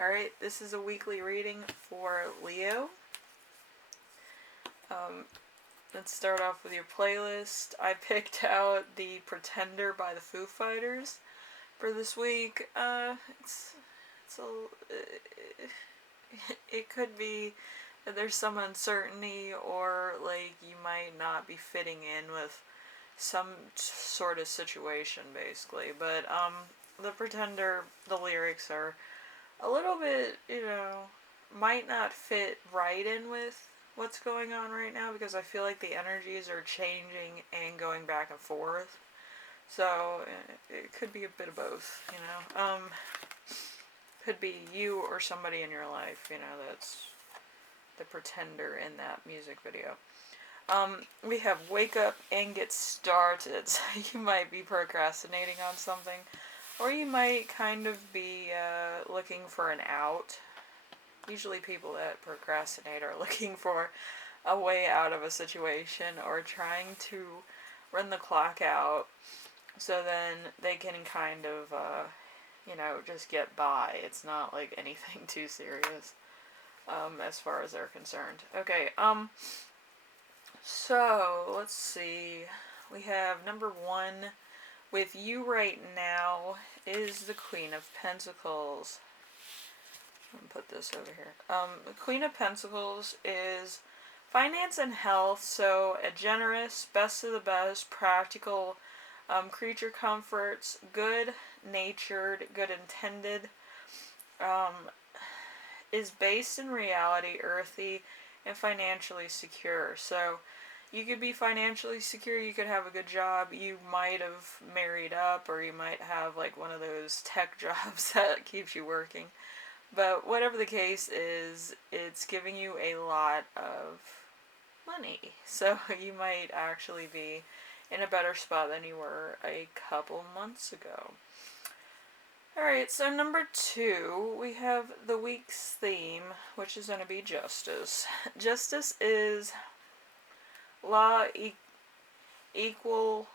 Alright, this is a weekly reading for Leo. Let's start off with your playlist. I picked out The Pretender by the Foo Fighters for this week. It could be that there's some uncertainty, or like you might not be fitting in with some sort of situation, basically. But The Pretender, the lyrics are a little bit, might not fit right in with what's going on right now, because I feel like the energies are changing and going back and forth. So it could be a bit of both, Could be you or somebody in your life, that's the pretender in that music video. We have Wake Up and Get Started. So you might be procrastinating on something, or you might kind of be looking for an out. Usually people that procrastinate are looking for a way out of a situation, or trying to run the clock out so then they can kind of, just get by. It's not like anything too serious as far as they're concerned. Okay, so let's see. We have number 1 with you right now is the Queen of Pentacles. I'm gonna put this over here. The Queen of Pentacles is finance and health, so a generous, best of the best, practical, creature comforts, good-natured, good-intended, is based in reality, earthy, and financially secure. So you could be financially secure, you could have a good job, you might have married up, or you might have like one of those tech jobs that keeps you working. But whatever the case is, it's giving you a lot of money. So you might actually be in a better spot than you were a couple months ago. Alright, so number 2, we have the week's theme, which is going to be justice. Justice is law, equal,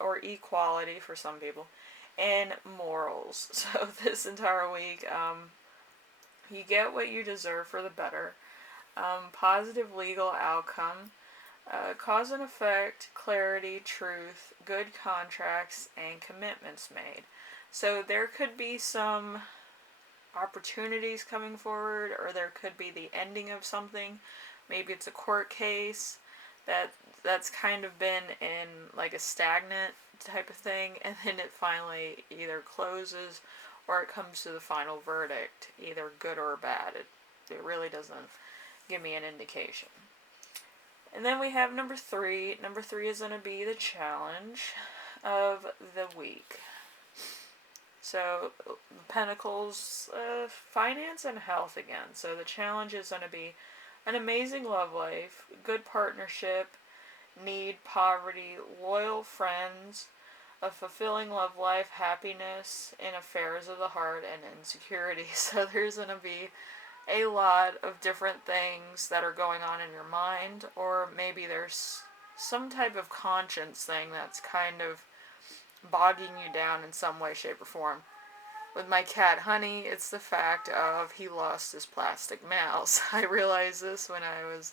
or equality for some people, and morals. So this entire week, you get what you deserve for the better. Positive legal outcome. Cause and effect, clarity, truth, good contracts, and commitments made. So there could be some opportunities coming forward, or there could be the ending of something. Maybe it's a court case that's kind of been in like a stagnant type of thing, and then it finally either closes or it comes to the final verdict, either good or bad. It really doesn't give me an indication. And then we have number 3. Number 3 is going to be the challenge of the week. So, Pentacles, finance and health again. So the challenge is going to be an amazing love life, good partnership, need, poverty, loyal friends, a fulfilling love life, happiness in affairs of the heart, and insecurity. So there's going to be a lot of different things that are going on in your mind, or maybe there's some type of conscience thing that's kind of bogging you down in some way, shape, or form. With my cat Honey, it's the fact of he lost his plastic mouse. I realized this when I was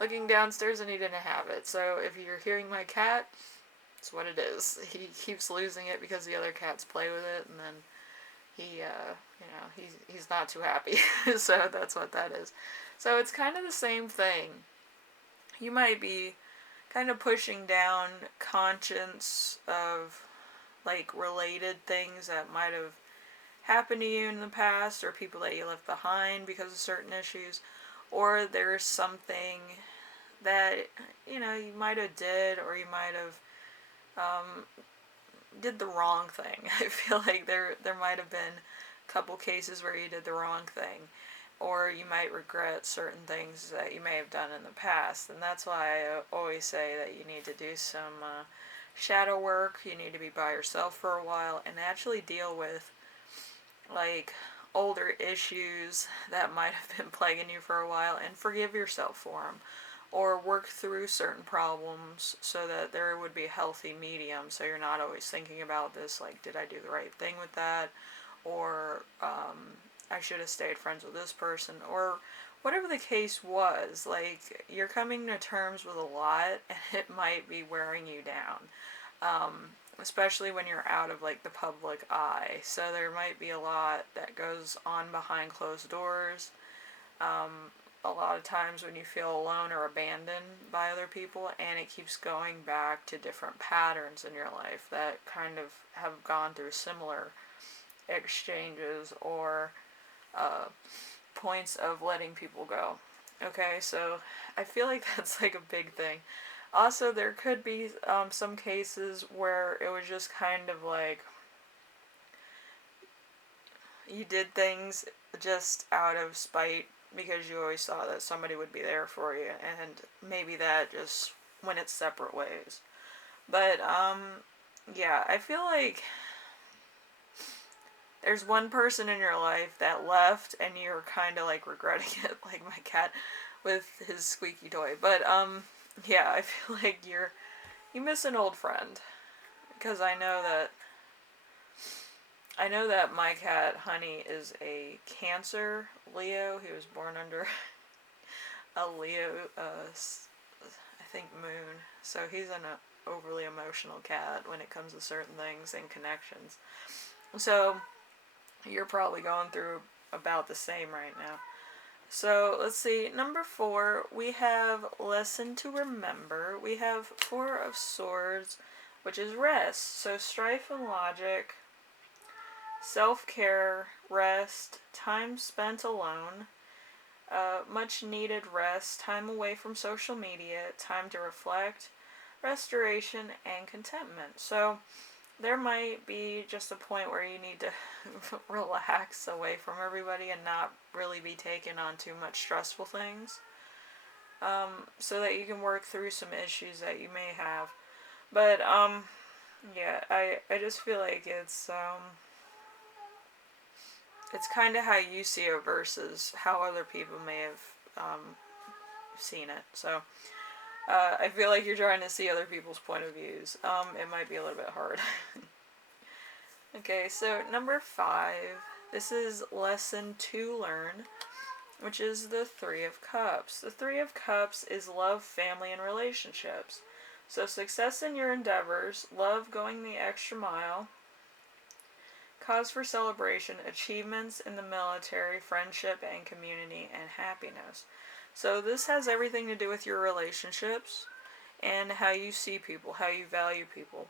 looking downstairs and he didn't have it. So if you're hearing my cat, it's what it is. He keeps losing it because the other cats play with it, and then he's not too happy. So that's what that is. So it's kind of the same thing. You might be kind of pushing down conscience of like related things that might have happened to you in the past, or people that you left behind because of certain issues, or there's something that you might have did, or you might have did the wrong thing. I feel like there might have been a couple cases where you did the wrong thing, or you might regret certain things that you may have done in the past. And that's why I always say that you need to do some shadow work. You need to be by yourself for a while and actually deal with like older issues that might have been plaguing you for a while, and forgive yourself for them, or work through certain problems so that there would be a healthy medium, so you're not always thinking about this, like, did I do the right thing with that, or I should have stayed friends with this person, or whatever the case was. Like, you're coming to terms with a lot, and it might be wearing you down. Especially when you're out of, like, the public eye. So there might be a lot that goes on behind closed doors. A lot of times when you feel alone or abandoned by other people, and it keeps going back to different patterns in your life that kind of have gone through similar exchanges or points of letting people go. Okay, so I feel like that's like a big thing. Also, there could be some cases where it was just kind of like you did things just out of spite because you always thought that somebody would be there for you, and maybe that just went its separate ways. But yeah, I feel like there's one person in your life that left and you're kind of like regretting it, like my cat with his squeaky toy. But yeah, I feel like you miss an old friend, because I know that my cat Honey is a Cancer Leo. He was born under a Leo, I think moon. So he's an overly emotional cat when it comes to certain things and connections. So you're probably going through about the same right now. So let's see. Number 4, we have Lesson to Remember. We have 4 of Swords, which is rest. So strife and logic, self-care, rest, time spent alone, much needed rest, time away from social media, time to reflect, restoration, and contentment. So there might be just a point where you need to relax away from everybody and not really be taken on too much stressful things, so that you can work through some issues that you may have. But yeah, I just feel like it's kind of how you see it versus how other people may have seen it. So I feel like you're trying to see other people's point of views. It might be a little bit hard. Okay, so number 5, this is lesson to learn, which is the 3 of Cups. The 3 of Cups is love, family, and relationships. So success in your endeavors, love going the extra mile, cause for celebration, achievements in the military, friendship and community, and happiness. So this has everything to do with your relationships and how you see people, how you value people.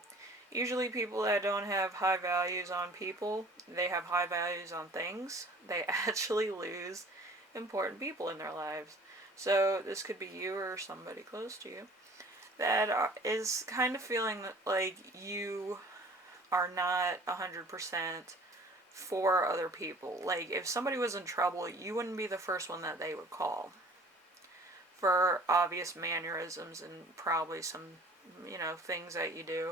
Usually people that don't have high values on people, they have high values on things. They actually lose important people in their lives. So this could be you or somebody close to you that is kind of feeling like you are not 100% for other people. Like, if somebody was in trouble, you wouldn't be the first one that they would call for obvious mannerisms and probably some, things that you do.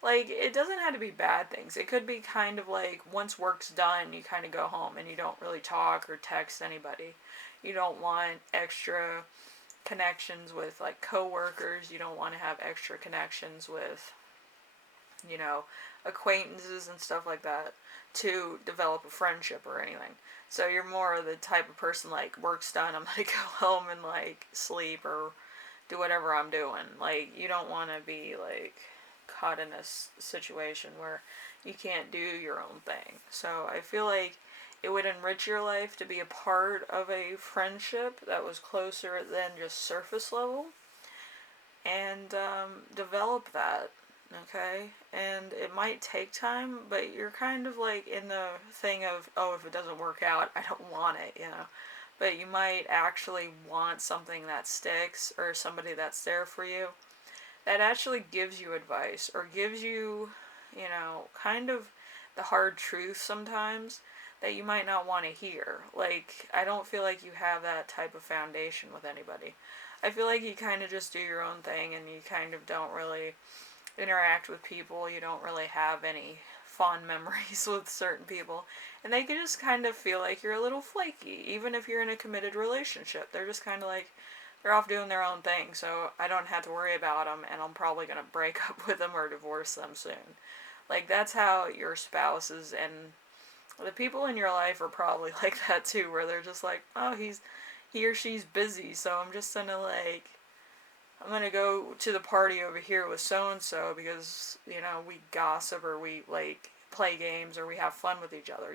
Like, it doesn't have to be bad things. It could be kind of like, once work's done, you kind of go home and you don't really talk or text anybody. You don't want extra connections with, like, coworkers. You don't want to have extra connections with, acquaintances and stuff like that to develop a friendship or anything. So you're more the type of person, like, work's done, I'm gonna go home and, like, sleep or do whatever I'm doing. Like, you don't want to be, like, caught in a situation where you can't do your own thing. So I feel like it would enrich your life to be a part of a friendship that was closer than just surface level, and develop that. Okay, and it might take time, but you're kind of like in the thing of, oh, if it doesn't work out, I don't want it, but you might actually want something that sticks, or somebody that's there for you that actually gives you advice or gives you, kind of the hard truth sometimes that you might not want to hear. Like, I don't feel like you have that type of foundation with anybody. I feel like you kind of just do your own thing and you kind of don't really interact with people. You don't really have any fond memories with certain people. And they can just kind of feel like you're a little flaky, even if you're in a committed relationship. They're just kind of like, they're off doing their own thing, so I don't have to worry about them, and I'm probably going to break up with them or divorce them soon. Like, that's how your spouses and The people in your life are probably like that too, where they're just like, oh, he or she's busy, so I'm just gonna I'm gonna go to the party over here with so and so because we gossip or we play games or we have fun with each other.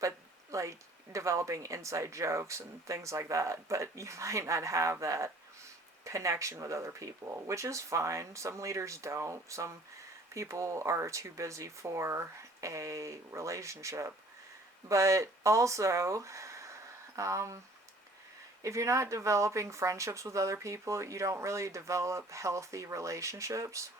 But like developing inside jokes and things like that. But you might not have that connection with other people, which is fine. Some leaders don't. Some people are too busy for a relationship. But also, um, if you're not developing friendships with other people, you don't really develop healthy relationships.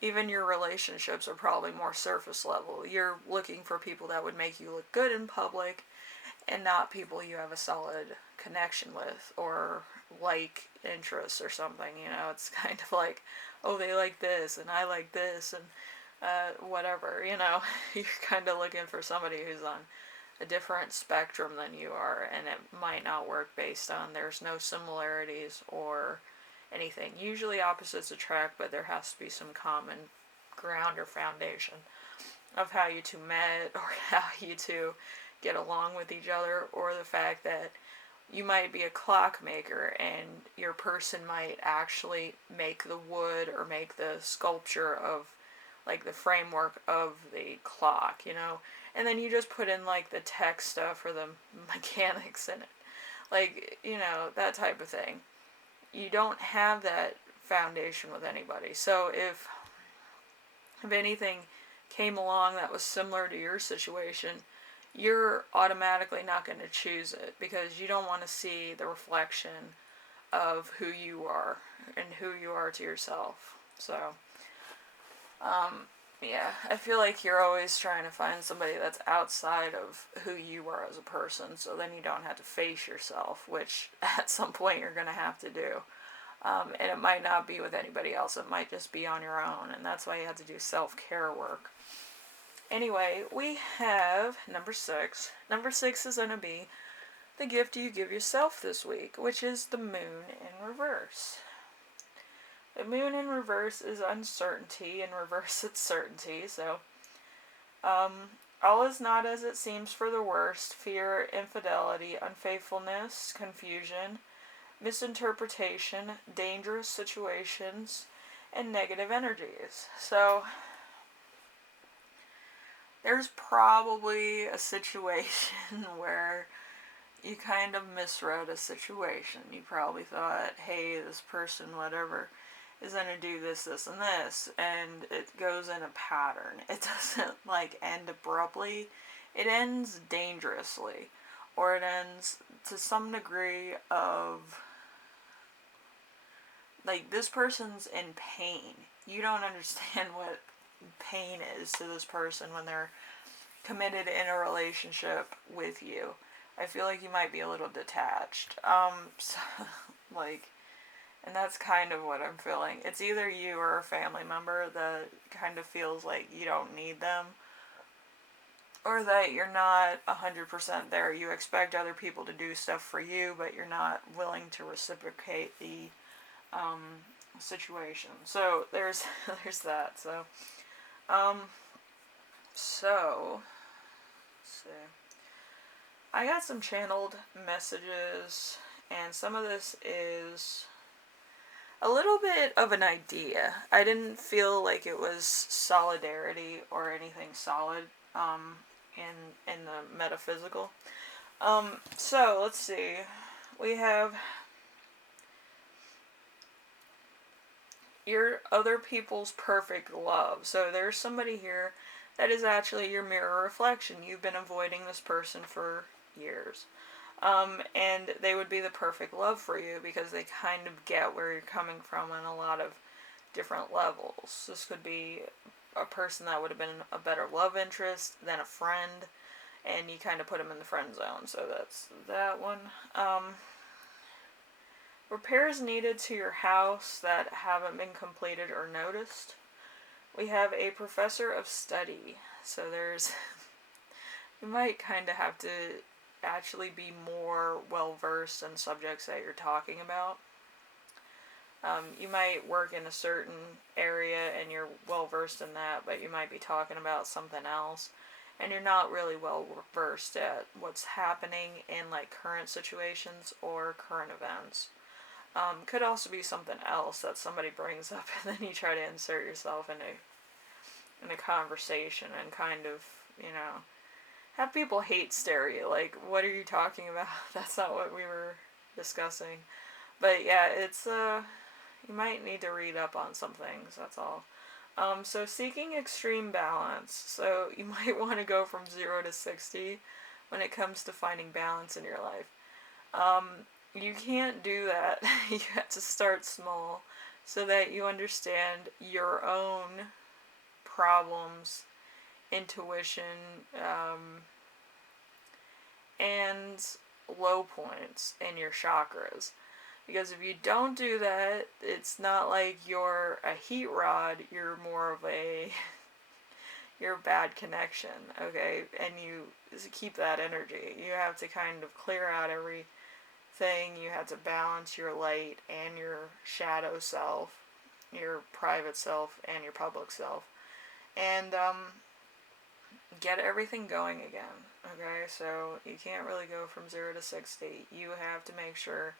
Even your relationships are probably more surface level. You're looking for people that would make you look good in public and not people you have a solid connection with or like interests or something. It's kind of like, oh, they like this and I like this and whatever. You're kind of looking for somebody who's on a different spectrum than you are, and it might not work based on there's no similarities or anything. Usually opposites attract, but there has to be some common ground or foundation of how you two met or how you two get along with each other, or the fact that you might be a clockmaker and your person might actually make the wood or make the sculpture of like the framework of the clock. And then you just put in like the tech stuff or the mechanics in it. That type of thing. You don't have that foundation with anybody. So if anything came along that was similar to your situation, you're automatically not going to choose it because you don't want to see the reflection of who you are and who you are to yourself. So, yeah, I feel like you're always trying to find somebody that's outside of who you are as a person, so then you don't have to face yourself, which at some point you're going to have to do. And it might not be with anybody else, it might just be on your own, and that's why you have to do self-care work. Anyway, we have number 6. Number 6 is going to be the gift you give yourself this week, which is the moon in reverse. The moon in reverse is uncertainty, in reverse it's certainty, so all is not as it seems for the worst. Fear, infidelity, unfaithfulness, confusion, misinterpretation, dangerous situations, and negative energies. So there's probably a situation where you kind of misread a situation. You probably thought, hey, this person, whatever, is going to do this, this, and this, and it goes in a pattern. It doesn't end abruptly. It ends dangerously, or it ends to some degree of this person's in pain. You don't understand what pain is to this person when they're committed in a relationship with you. I feel like you might be a little detached. And that's kind of what I'm feeling. It's either you or a family member that kind of feels like you don't need them, or that you're not 100% there. You expect other people to do stuff for you, but you're not willing to reciprocate the situation. So there's that. So let's see. I got some channeled messages, and some of this is a little bit of an idea. I didn't feel like it was solidarity or anything solid in the metaphysical. So let's see. We have your other people's perfect love. So there's somebody here that is actually your mirror reflection. You've been avoiding this person for years. And they would be the perfect love for you because they kind of get where you're coming from on a lot of different levels. This could be a person that would have been a better love interest than a friend, and you kind of put them in the friend zone. So that's that one. Repairs needed to your house that haven't been completed or noticed. We have a professor of study. So there's you might kind of have to actually be more well versed in subjects that you're talking about. You might work in a certain area and you're well versed in that, but you might be talking about something else, and you're not really well versed at what's happening in like current situations or current events. Could also be something else that somebody brings up, and then you try to insert yourself in a conversation and kind of, you know, have people hate stare you. Like, what are you talking about? That's not what we were discussing. But yeah, it's you might need to read up on some things. That's all. So seeking extreme balance. So you might want to go from 0 to 60 when it comes to finding balance in your life. You can't do that. You have to start small so that you understand your own problems, intuition, and low points in your chakras. Because if you don't do that, it's not like you're a heat rod, you're more of a you're a bad connection, okay? And you keep that energy. You have to kind of clear out everything. You have to balance your light and your shadow self, your private self and your public self. And get everything going again, okay? So you can't really go from 0 to 60. You have to make sure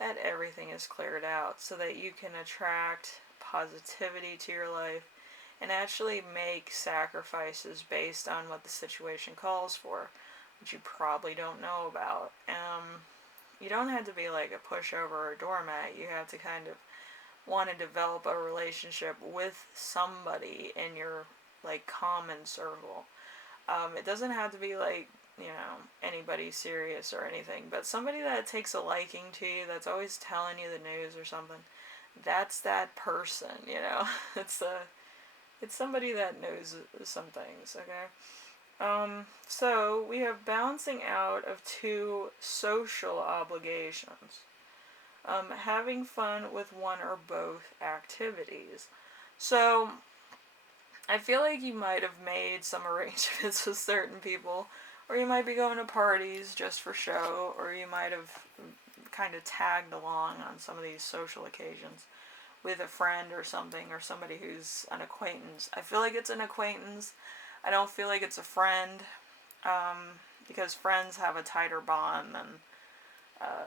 that everything is cleared out so that you can attract positivity to your life and actually make sacrifices based on what the situation calls for, which you probably don't know about. You don't have to be like a pushover or a doormat. You have to kind of want to develop a relationship with somebody in your like common circle. It doesn't have to be like, you know, anybody serious or anything, but somebody that takes a liking to you, that's always telling you the news or something. That's that person, you know. It's somebody that knows some things, okay? So we have balancing out of two social obligations. Having fun with one or both activities. So I feel like you might have made some arrangements with certain people, or you might be going to parties just for show, or you might have kind of tagged along on some of these social occasions with a friend or something, or somebody who's an acquaintance. I feel like it's an acquaintance. I don't feel like it's a friend, because friends have a tighter bond than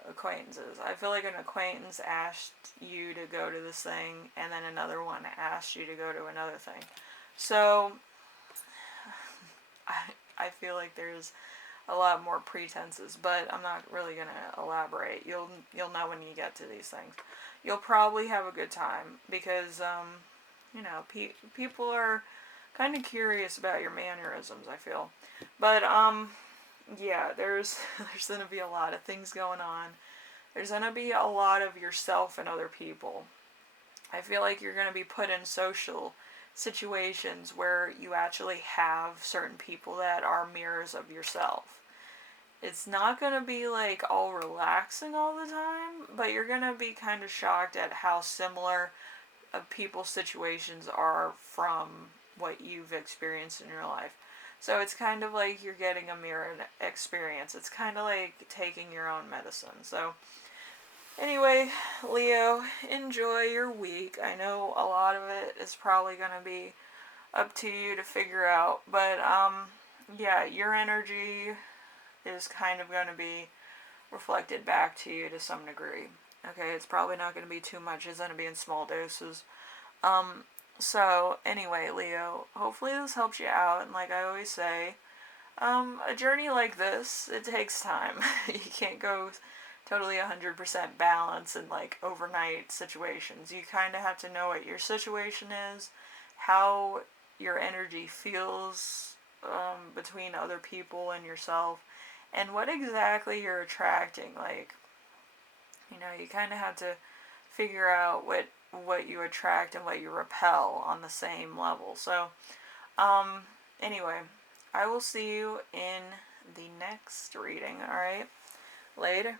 acquaintances. I feel like an acquaintance asked you to go to this thing, and then another one asked you to go to another thing. So I feel like there's a lot more pretenses, but I'm not really gonna elaborate. You'll know when you get to these things. You'll probably have a good time because you know, people are kind of curious about your mannerisms, I feel. But yeah, there's gonna be a lot of things going on. There's gonna be a lot of yourself and other people. I feel like you're gonna be put in social situations where you actually have certain people that are mirrors of yourself. It's not going to be like all relaxing all the time, but you're going to be kind of shocked at how similar people's situations are from what you've experienced in your life. So it's kind of like you're getting a mirror experience. It's kind of like taking your own medicine. So anyway, Leo, enjoy your week. I know a lot of it is probably going to be up to you to figure out, but yeah, your energy is kind of going to be reflected back to you to some degree. Okay, it's probably not going to be too much. It's going to be in small doses. So anyway, Leo, hopefully this helps you out. And like I always say, a journey like this, it takes time. You can't go totally 100% balance in like overnight situations. You kind of have to know what your situation is, how your energy feels between other people and yourself, and what exactly you're attracting. Like, you know, you kind of have to figure out what you attract and what you repel on the same level. So anyway, I will see you in the next reading. All right, later.